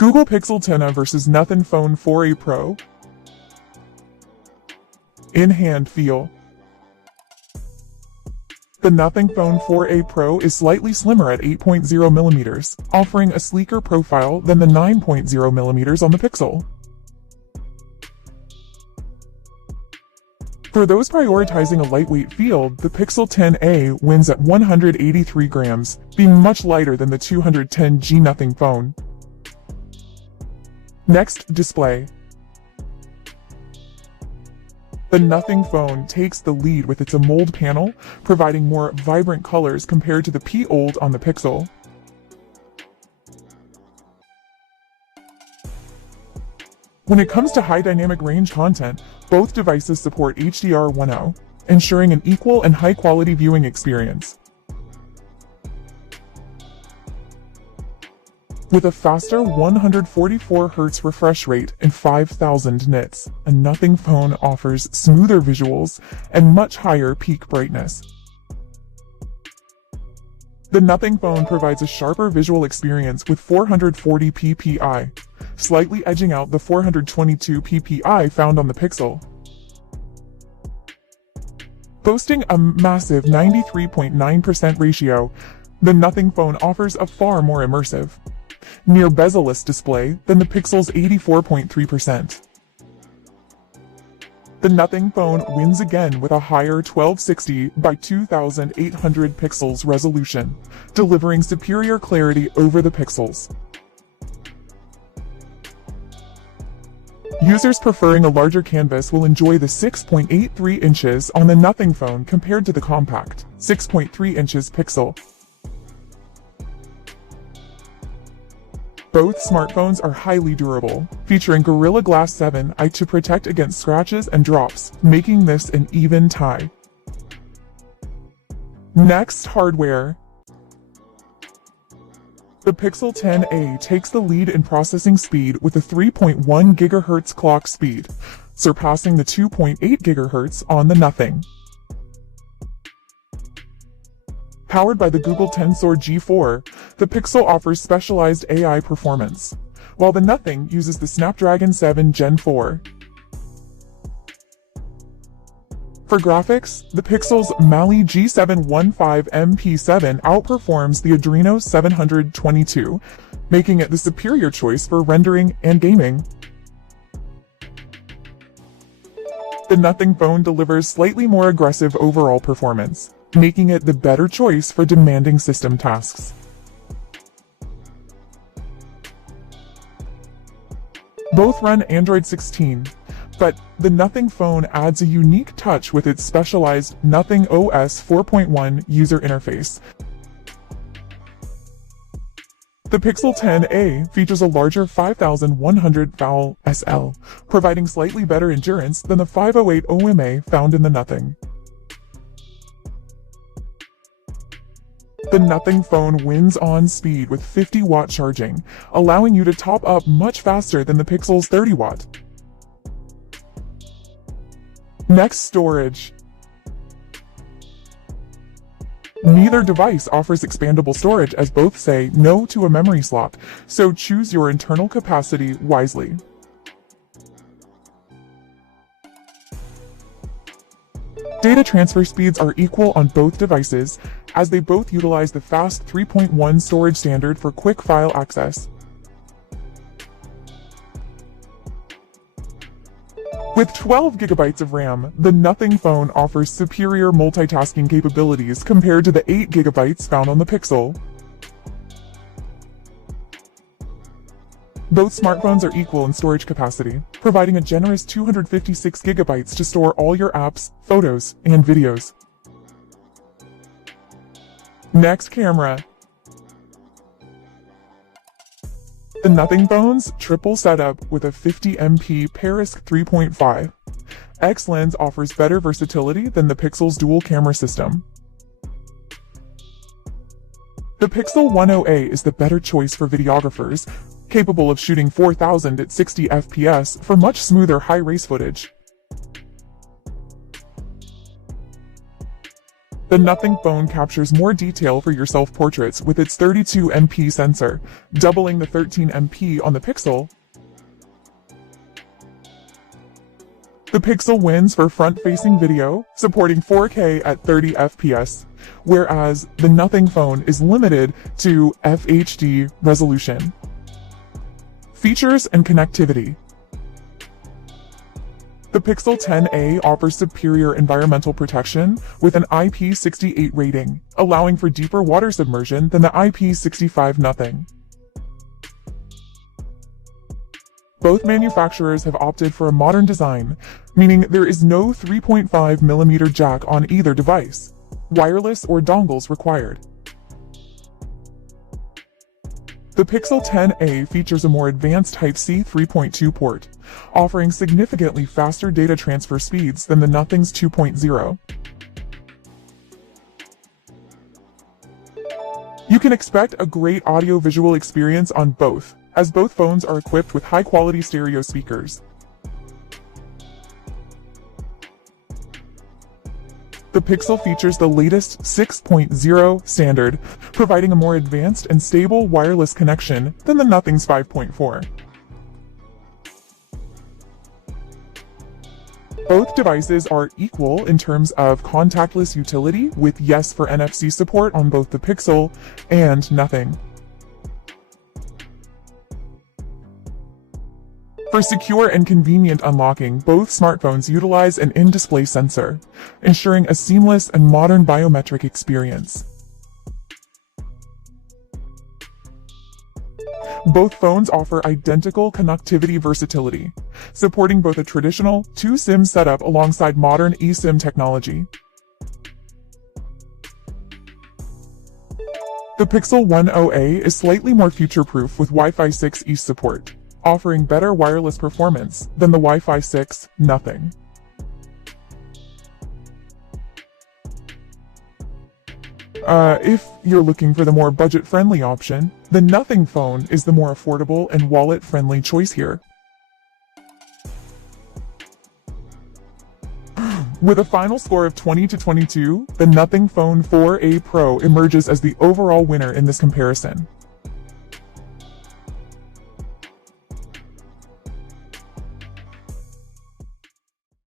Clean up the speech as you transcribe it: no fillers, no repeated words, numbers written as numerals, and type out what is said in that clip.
Google Pixel 10a versus Nothing Phone 4a Pro. In-hand feel. The Nothing Phone 4a Pro is slightly slimmer at 8.0mm, offering a sleeker profile than the 9.0mm on the Pixel. For those prioritizing a lightweight feel, the Pixel 10a wins at 183 grams, being much lighter than the 210G Nothing Phone. Next, display. The Nothing Phone takes the lead with its AMOLED panel, providing more vibrant colors compared to the P-OLED on the Pixel. When it comes to high dynamic range content, both devices support HDR 1.0, ensuring an equal and high-quality viewing experience. With a faster 144Hz refresh rate and 5000 nits, a Nothing Phone offers smoother visuals and much higher peak brightness. The Nothing Phone provides a sharper visual experience with 440 ppi, slightly edging out the 422 ppi found on the Pixel. Boasting a massive 93.9% ratio, the Nothing Phone offers a far more immersive, near bezel-less display than the Pixel's 84.3%. The Nothing Phone wins again with a higher 1260 by 2800 pixels resolution, delivering superior clarity over the Pixels. Users preferring a larger canvas will enjoy the 6.83 inches on the Nothing Phone compared to the compact 6.3 inches Pixel. Both smartphones are highly durable, featuring Gorilla Glass 7i to protect against scratches and drops, making this an even tie. Next, hardware. The Pixel 10a takes the lead in processing speed with a 3.1 GHz clock speed, surpassing the 2.8 GHz on the Nothing. Powered by the Google Tensor G4, the Pixel offers specialized AI performance, while the Nothing uses the Snapdragon 7 Gen 4. For graphics, the Pixel's Mali G715MP7 outperforms the Adreno 722, making it the superior choice for rendering and gaming. The Nothing Phone delivers slightly more aggressive overall performance, making it the better choice for demanding system tasks. Both run Android 16, but the Nothing Phone adds a unique touch with its specialized Nothing OS 4.1 user interface. The Pixel 10a features a larger 5100 Val SL, providing slightly better endurance than the 508 OMA found in the Nothing. The Nothing Phone wins on speed with 50-watt charging, allowing you to top up much faster than the Pixel's 30-watt. Next, storage. Neither device offers expandable storage, as both say no to a memory slot, so choose your internal capacity wisely. Data transfer speeds are equal on both devices, as they both utilize the fast 3.1 storage standard for quick file access. With 12 GB of RAM, the Nothing Phone offers superior multitasking capabilities compared to the 8 GB found on the Pixel. Both smartphones are equal in storage capacity, providing a generous 256 GB to store all your apps, photos, and videos. Next, camera. The Nothing Phone's triple setup with a 50MP Perisk 3.5 X lens offers better versatility than the Pixel's dual camera system. The Pixel 10a is the better choice for videographers, capable of shooting 4000 at 60 FPS for much smoother high-res footage. The Nothing phone captures more detail for your self-portraits with its 32MP sensor, doubling the 13MP on the Pixel. The Pixel wins for front-facing video, supporting 4K at 30 FPS, whereas the Nothing phone is limited to FHD resolution. Features and connectivity. The Pixel 10a offers superior environmental protection with an IP68 rating, allowing for deeper water submersion than the IP65 Nothing. Both manufacturers have opted for a modern design, meaning there is no 3.5mm jack on either device, wireless or dongles required. The Pixel 10a features a more advanced Type-C 3.2 port, offering significantly faster data transfer speeds than the Nothing's 2.0. You can expect a great audio-visual experience on both, as both phones are equipped with high-quality stereo speakers. The Pixel features the latest 6.0 standard, providing a more advanced and stable wireless connection than the Nothing's 5.4. Both devices are equal in terms of contactless utility, with yes for NFC support on both the Pixel and Nothing. For secure and convenient unlocking, both smartphones utilize an in-display sensor, ensuring a seamless and modern biometric experience. Both phones offer identical connectivity versatility, supporting both a traditional 2-SIM setup alongside modern eSIM technology. The Pixel 10a is slightly more future-proof with Wi-Fi 6E support, offering better wireless performance than the Wi-Fi 6 Nothing. If you're looking for the more budget-friendly option, the Nothing phone is the more affordable and wallet-friendly choice here. With a final score of 20-22, the Nothing Phone 4a Pro emerges as the overall winner in this comparison.